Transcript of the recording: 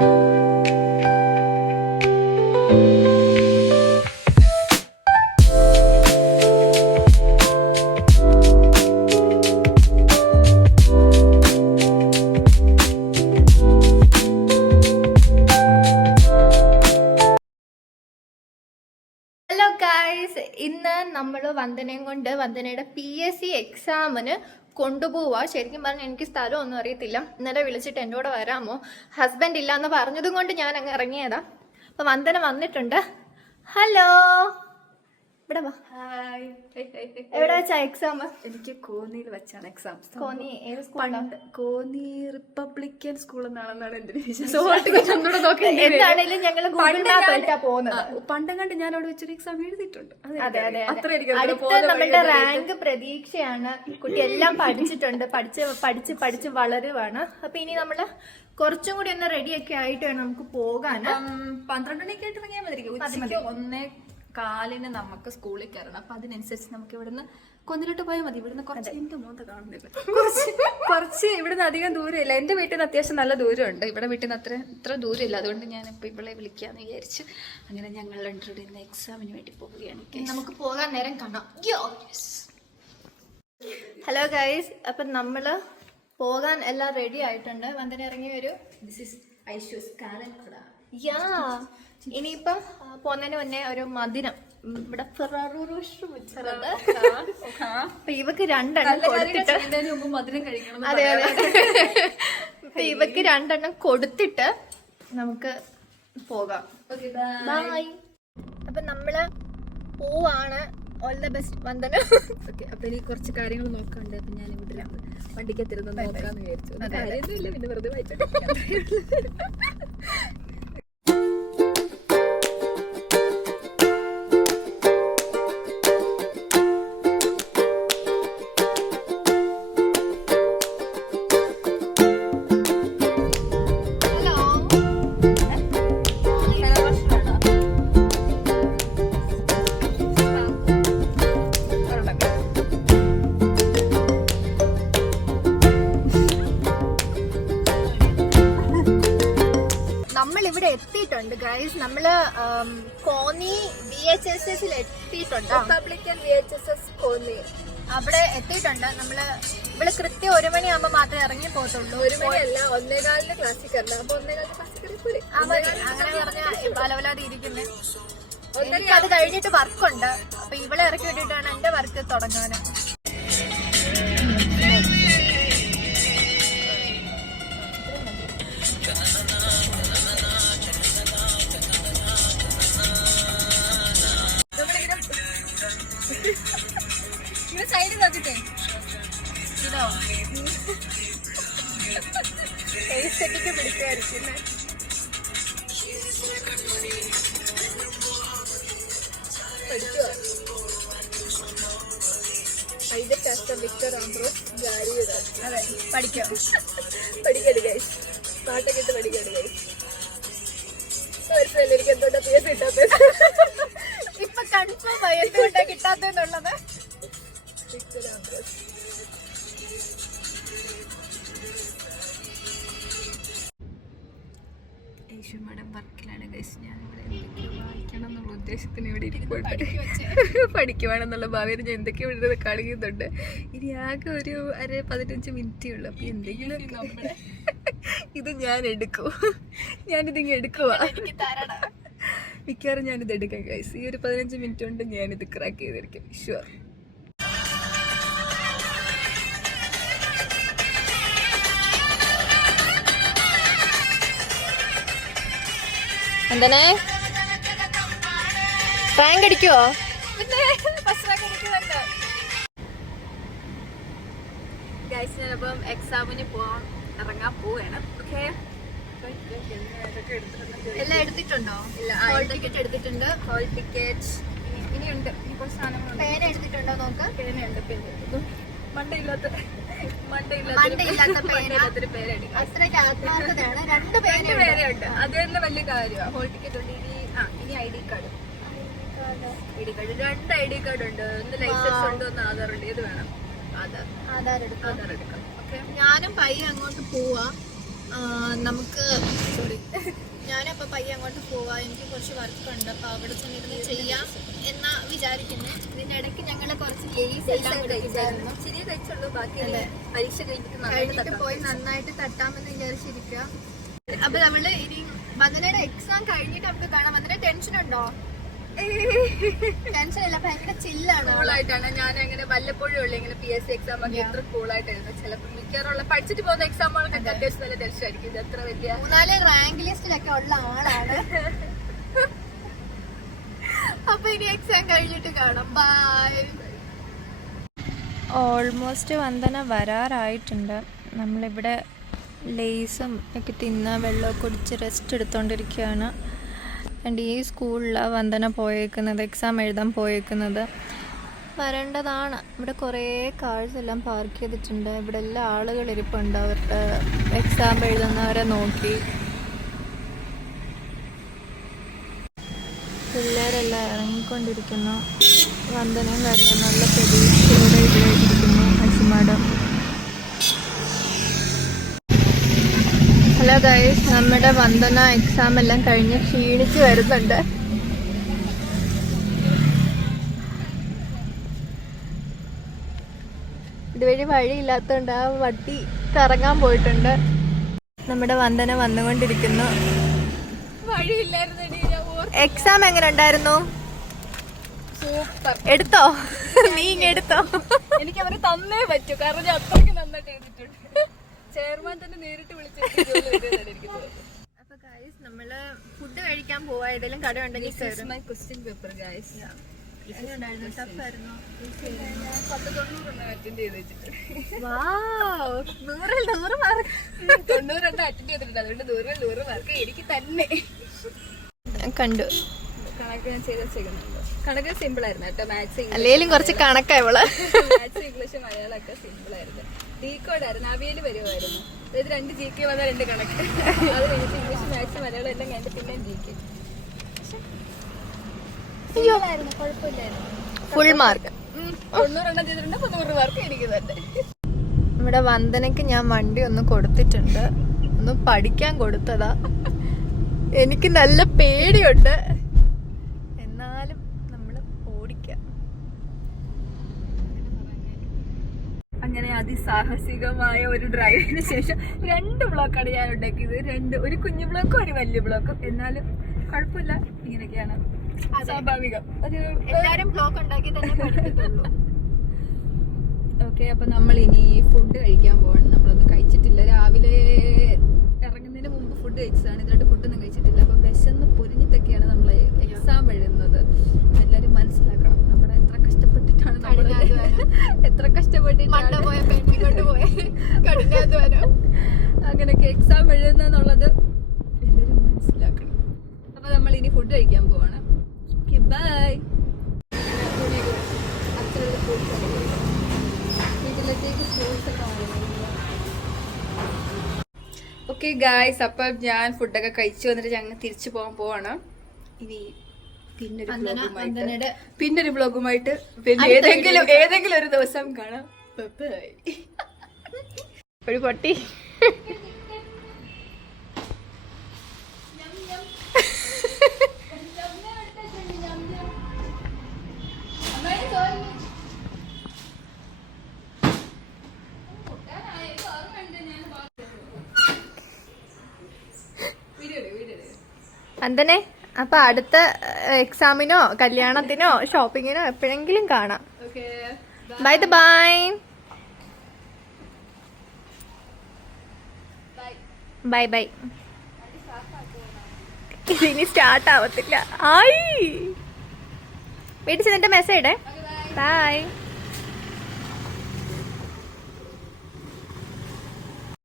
ഇന്ന് നമ്മൾ വന്ദനയും കൊണ്ട് വന്ദനയുടെ PSC എക്സാമിന് കൊണ്ടുപോവാ. ശരിക്കും പറഞ്ഞാൽ എനിക്ക് സ്ഥലമൊന്നും അറിയത്തില്ല. ഇന്നലെ വിളിച്ചിട്ട് എന്നോട് വരാമോ, ഹസ്ബൻഡ് ഇല്ലാന്ന് പറഞ്ഞതും കൊണ്ട് ഞാൻ അങ്ങ് ഇറങ്ങിയതാ. അപ്പൊ വന്ദന വന്നിട്ടുണ്ട്. ഹലോ, ഇവിടെ വാ. എവിടെ വെച്ചാ എക്സാം? എനിക്ക് കോന്നിയിൽ വെച്ചാണ് എക്സാം. കോന്നി റിപ്പബ്ലിക്കൻ സ്കൂൾ എന്നാണെന്നാണ് എന്റെ എന്താണേലും ഞങ്ങള് പണ്ടും കണ്ട് ഞാൻ അവിടെ വെച്ചൊരു എക്സാം എഴുതിയിട്ടുണ്ട്. അടുത്ത നമ്മളുടെ റാങ്ക് പ്രതീക്ഷയാണ്. കുട്ടി എല്ലാം പഠിച്ചിട്ടുണ്ട്, പഠിച്ച് വളരുവാണ്. അപ്പൊ ഇനി നമ്മള് കുറച്ചും കൂടി ഒന്ന് റെഡിയൊക്കെ ആയിട്ട് വേണം നമുക്ക് പോകാൻ. 12 മണിക്ക് ആയിട്ട് ഇറങ്ങിയാൽ മതി. 1:15 നമുക്ക് സ്കൂളിൽ കയറണം. അപ്പൊ അതിനനുസരിച്ച് നമുക്ക് ഇവിടുന്ന് കൊന്നിലോട്ട് പോയാൽ മതി. ഇവിടുന്ന് കുറച്ച് എന്റെ മോന്ത കാണുന്നില്ല, കുറച്ച് ഇവിടുന്ന് അധികം ദൂരമില്ല. എന്റെ വീട്ടിൽ നിന്ന് അത്യാവശ്യം നല്ല ദൂരമുണ്ട്. ഇവിടെ വീട്ടിൽ നിന്ന് ഇത്ര ദൂരമില്ല. അതുകൊണ്ട് ഞാൻ ഇപ്പൊ ഇവളെ വിളിക്കാന്ന് വിചാരിച്ചു. അങ്ങനെ ഞങ്ങൾ രണ്ടുപേരും ഇന്ന് എക്സാമിന് വേണ്ടി പോവുകയാണ്. നമുക്ക് പോകാൻ നേരം കാണാം. ഹലോ ഗൈസ്, അപ്പൊ നമ്മള് പോകാൻ എല്ലാം റെഡി ആയിട്ടുണ്ട്. വന്ദന ഇറങ്ങി വരൂ. ദിസ് ഈസ് ഐഷ്യൂസ് കാലൻകുട. ഇനിയിപ്പം പോന്നതിന് മുന്നേ ഒരു മധുരം ഇവിടെ ഇവക്ക് 2 എണ്ണം കൊടുത്തിട്ട്, അതെ അതെ, അപ്പൊ ഇവക്ക് 2 എണ്ണം കൊടുത്തിട്ട് നമുക്ക് പോകാം. ബൈ. അപ്പൊ നമ്മള് പോവാണ്. All the best Vandana. Okay, അപ്പൊ ഇനി കുറച്ച് കാര്യങ്ങൾ നോക്കാണ്ട്. അപ്പൊ ഞാൻ ഇവിടെ വണ്ടിക്കത്തിരുന്ന് നോക്കാന്ന് വിചാരിച്ചു. കാര്യമൊന്നുമില്ല, പിന്നെ വെറുതെ വായിച്ചിട്ട് എത്തിയിട്ടുണ്ട് ഗൈസ്. നമ്മള് കോന്നി VHSS എത്തിയിട്ടുണ്ട്. റിപ്പബ്ലിക്കൻ VHSS കോന്നി അവിടെ എത്തിയിട്ടുണ്ട്. ഇവിടെ കൃത്യം 1 മണിയാകുമ്പോ മാത്രമേ ഇറങ്ങി പോകത്തുള്ളൂ. 1 മണിയല്ല, 1:15 ക്ലാസ്സിൽ കയറണം. അപ്പൊ 1:15 ക്ലാസ്സിൽ കയറി അങ്ങനെ പറഞ്ഞ ബലവലാതെ ഇരിക്കുന്നത്. എനിക്ക് അത് കഴിഞ്ഞിട്ട് വർക്കുണ്ട്. അപ്പൊ ഇവളെ ഇറക്കി വിട്ടിട്ടാണ് എന്റെ വർക്ക് തുടങ്ങാൻ. സൈഡിൽ നോക്കിട്ടേ ഇതോ എഴുത്തെറ്റിക്ക് പിടിക്കുമായിരിക്കും. Victor Ambrose ജാരി. അതെ, പഠിക്കാം. പഠിക്കരുത് ഗൈസ്, പാട്ടൊക്കെ ഇട്ട് പഠിക്കരുത് ഗൈസ്. എനിക്ക് എന്തുകൊണ്ടാ PS കിട്ടാത്തത്? ഇപ്പൊ കൺഫേം ആയി എന്തുകൊണ്ടാ കിട്ടാത്തെന്നുള്ളത്. വിക്ടർ ആംബ്രോസ് മേഡം വർക്കിലാണ് ഗൈസ്. ഞാനിവിടെ എന്തൊക്കെയോ വായിക്കണം എന്നുള്ള ഉദ്ദേശത്തിന് ഇവിടെ ഇരിക്കുന്നുണ്ട്. പഠിക്കുവാണെന്നുള്ള ഭാവിയിൽ ഞാൻ എന്തൊക്കെയോ ഇവിടെ കളിക്കുന്നുണ്ട്. ഇനി ആകെ ഒരു 15 മിനിറ്റേ ഉള്ളൂ. അപ്പൊ എന്തെങ്കിലും ഇത് ഞാൻ എടുക്കും. ഞാനിതിങ്ങ് എടുക്കുവാ. മിക്കവാറും ഞാനിത് എടുക്കാം ഗൈസ്. ഈ ഒരു 15 മിനിറ്റ് കൊണ്ട് ഞാനിത് ക്രാക്ക് ചെയ്തിരിക്കും, ഷുവർ. എന്തേ റാങ്ക് അടിക്കുവോ? ഗൈസ്, ഞാനപ്പം എക്സാമിന് ഇറങ്ങാൻ പോവാണ്. ഓക്കെ, എല്ലാം എടുത്തിട്ടുണ്ടോ? ഹോൾ ടിക്കറ്റ് എടുത്തിട്ടുണ്ട്. ഹോൾ ടിക്കറ്റ് ഇനിയുണ്ട്. ഇനി കുറച്ച് സാധനങ്ങളുണ്ട്. പേന എടുത്തിട്ടുണ്ടോ നോക്ക്. പേനയുണ്ട്. പിന്നെ മണ്ടയില്ലാത്തൊരു പേരെടുക്കും. അത്രയ്ക്ക് ആത്മാർത്ഥതയാണ്. 2 പേരുണ്ട്. അത് തന്നെ വലിയ കാര്യമാണ്. ഹോൾ ടിക്കറ്റ് ഉണ്ട്. ഇനി ID കാർഡ്. 2 ID കാർഡ് ഉണ്ട്. ഒന്ന് ലൈസൻസ് ഉണ്ട്, ഒന്ന് ആധാർ ഉണ്ട്. ഏത് വേണം? ആധാർ എടുക്കാം. ഓക്കെ, ഞാനും പയ്യെ അങ്ങോട്ട് പോവാ. നമുക്ക് സോറി ഞാനപ്പോൾ പയ്യെ അങ്ങോട്ട് പോവാം. എനിക്ക് കുറച്ച് വർക്ക് ഉണ്ട്, അപ്പോൾ അവിടെ ചെന്നിരുന്ന് ചെയ്യാം എന്നാ വിചാരിക്കുന്നത്. ഇതിനിടയ്ക്ക് ഞങ്ങൾ കുറച്ച് ലേസ് എല്ലാം കഴിച്ചായിരുന്നു. ശരിയെ കഴിച്ചുള്ളൂ, ബാക്കി പരീക്ഷ കഴിഞ്ഞിട്ട് പോയി നന്നായിട്ട് തട്ടാമെന്ന് വിചാരിച്ചിരിക്കുക. അപ്പൊ നമ്മള് ഇനി വന്ദനയുടെ എക്സാം കഴിഞ്ഞിട്ട് നമുക്ക് കാണാം. വന്ദന ടെൻഷൻ ഉണ്ടോ? ടെൻഷൻ ഇല്ല, ഭയങ്കര ചില്ലാണ്. കൂളായിട്ടാണ് ഞാൻ അങ്ങനെ വല്ലപ്പോഴും ഉള്ളു ഇങ്ങനെ PSC എക്സാം ഒക്കെ എത്ര കൂളായിട്ട് എഴുതുന്നത്. ചിലപ്പോൾ മിക്കവാറുള്ള പഠിച്ചിട്ട് പോകുന്ന എക്സാമുകളൊക്കെ അത്യാവശ്യം നല്ല ടെൻഷൻ ആയിരിക്കും. ഇത് എത്ര വലിയ 3 റാങ്ക് ലിസ്റ്റിലൊക്കെ ഉള്ള ആളാണ്. അപ്പൊ ഇനി എക്സാം കഴിഞ്ഞിട്ട് കാണാം. ബൈ. ഓൾമോസ്റ്റ് വന്ദന വരാറായിട്ടുണ്ട്. നമ്മളിവിടെ ലേസും ഒക്കെ തിന്ന് വെള്ളമൊക്കെ കുടിച്ച് റെസ്റ്റ് എടുത്തോണ്ടിരിക്കുകയാണ്. ആൻഡ് ഈ സ്കൂളിലാണ് വന്ദന പോയേക്കുന്നത്, എക്സാം എഴുതാൻ പോയേക്കുന്നത്. വരേണ്ടതാണ്. ഇവിടെ കുറേ കാഴ്ച എല്ലാം പാർക്ക് ചെയ്തിട്ടുണ്ട്. ഇവിടെ എല്ലാ ആളുകൾ ഇരിപ്പുണ്ട് അവരുടെ എക്സാം എഴുതുന്നവരെ നോക്കി. പിള്ളേരെല്ലാം ഇറങ്ങിക്കൊണ്ടിരിക്കുന്നു. വന്ദനയും കാര്യം നല്ല പ്രതീക്ഷയോടെ ഇതിലേക്കിരിക്കുന്നു. അച്ഛമാഡം. ഹലോ ഗൈസ്, നമ്മുടെ വന്ദന എക്സാം എല്ലാം കഴിഞ്ഞ് ക്ഷീണിച്ച് വരുന്നുണ്ട്. ഇതുവഴി വഴിയില്ലാത്തതുകൊണ്ട് ആ വട്ടി കറങ്ങാൻ പോയിട്ടുണ്ട്. നമ്മുടെ വന്ദന വന്നുകൊണ്ടിരിക്കുന്നു. എക്സാം എങ്ങനെ ഉണ്ടായിരുന്നു? സൂപ്പർ. എടുത്തോ? നീ എടുത്തോ? എനിക്ക് അവര് തന്നേ പറ്റൂ, കാരണം ഞാൻ അത്രയ്ക്ക് നന്നായിട്ട് എഴുതിയിട്ടുണ്ട്. ചെയർമാൻ തന്നെ നേരിട്ട് വിളിച്ചിട്ട്. അപ്പൊ ഗൈസ് നമ്മള് ഫുഡ് കഴിക്കാൻ പോവാ. ഏതെങ്കിലും കട ഉണ്ടെങ്കിൽ ക്വസ്റ്റ്യൻ പേപ്പർ ഗൈസ്. ടഫായിരുന്നു. 10-90 അറ്റൻഡ് ചെയ്ത് വെച്ചിട്ട്. 100 മാർക്ക് 90 അറ്റൻഡ് ചെയ്തിട്ടുണ്ട്. അതുകൊണ്ട് 100 മാർക്ക് എനിക്ക് തന്നെ കണ്ടു. കണക്ക് ഞാൻ ചെയ്ത് വെച്ചേക്കുന്നുണ്ട്. കണക്ക് സിമ്പിൾ ആയിരുന്നു കേട്ടോ. മാത്സ് അല്ലേലും കുറച്ച് കണക്കാ ഇവള്. മാത്സ് ഇംഗ്ലീഷ് മലയാളം ഒക്കെ സിമ്പിൾ ആയിരുന്നു. ഡീകോഡായിരുന്നു, അവിയല് വരുമായിരുന്നു. അതായത് 2 GK വന്നാൽ 2 കണക്ക്. അത് കഴിഞ്ഞിട്ട് ഇംഗ്ലീഷ് മാത്സ് മലയാളം എല്ലാം കഴിഞ്ഞിട്ട് പിന്നെ GK. കുഴപ്പമില്ലായിരുന്നു. ഫുൾ മാർക്ക് 90 ചെയ്തിട്ടുണ്ട്. 100 മാർക്ക് എനിക്ക് തന്നെ. ഇവിടെ വന്ദനയ്ക്ക് ഞാൻ വണ്ടി ഒന്ന് കൊടുത്തിട്ടുണ്ട്. ഒന്ന് പഠിക്കാൻ കൊടുത്തതാ. എനിക്ക് നല്ല പേടിയുണ്ട്, എന്നാലും നമ്മള് ഓടിക്കാം. അങ്ങനെ അതിസാഹസികമായ ഒരു ഡ്രൈവിന് ശേഷം 2 ബ്ലോക്കാണ് ഞാൻ ഉണ്ടാക്കിയത്. ഒരു കുഞ്ഞു ബ്ലോക്കും ഒരു വലിയ ബ്ലോക്കും. എന്നാലും കുഴപ്പമില്ല, ഇങ്ങനെയൊക്കെയാണ് സ്വാഭാവികം. എല്ലാരും ബ്ലോക്ക് ഉണ്ടാക്കി തന്നെ പഠിക്കത്തുള്ളൂ. ഓക്കെ, അപ്പൊ നമ്മൾ ഇനി ഫുഡ് കഴിക്കാൻ പോകണം. നമ്മളൊന്നും കഴിച്ചിട്ടില്ല. രാവിലെ ഇറങ്ങുന്നതിന് മുമ്പ് ഫുഡ് കഴിച്ചതാണ്. ഇതിലോട്ട് ഫുഡൊന്നും കഴിച്ചിട്ടില്ല. അപ്പൊ വിശന്ന് പൊരിഞ്ഞിട്ടൊക്കെയാണ് നമ്മൾ എക്സാം എഴുതുന്നത്. എല്ലാരും മനസ്സിലാക്കണം നമ്മുടെ എത്ര കഷ്ടപ്പെട്ടിട്ടാണ് അങ്ങനെയൊക്കെ എക്സാം എഴുതുന്നുള്ളത് എല്ലാരും മനസ്സിലാക്കണം. അപ്പൊ നമ്മൾ ഇനി ഫുഡ് കഴിക്കാൻ പോവാണ്. ബൈ. ഓക്കെ ഗായ്സ്, അപ്പം ഞാൻ ഫുഡൊക്കെ കഴിച്ചു വന്നിട്ട് ഞങ്ങൾ തിരിച്ചു പോകാൻ പോവാണ്. ഇനി പിന്നൊരു വ്ലോഗുമായിട്ട് പിന്നെ ഏതെങ്കിലും ഒരു ദിവസം കാണാം. ഒരു പൊട്ടി. വന്ദനെ, അപ്പൊ അടുത്ത എക്സാമിനോ കല്യാണത്തിനോ ഷോപ്പിങ്ങിനോ എപ്പോഴെങ്കിലും കാണാം. Bye bye. Bye bye. ഇതിനി സ്റ്റാർട്ട് ആവത്തില്ല. ആയി വീട്ടിൽ ചെന്നിട്ട് മെസ്സേജ് ഇടേ. ബൈ.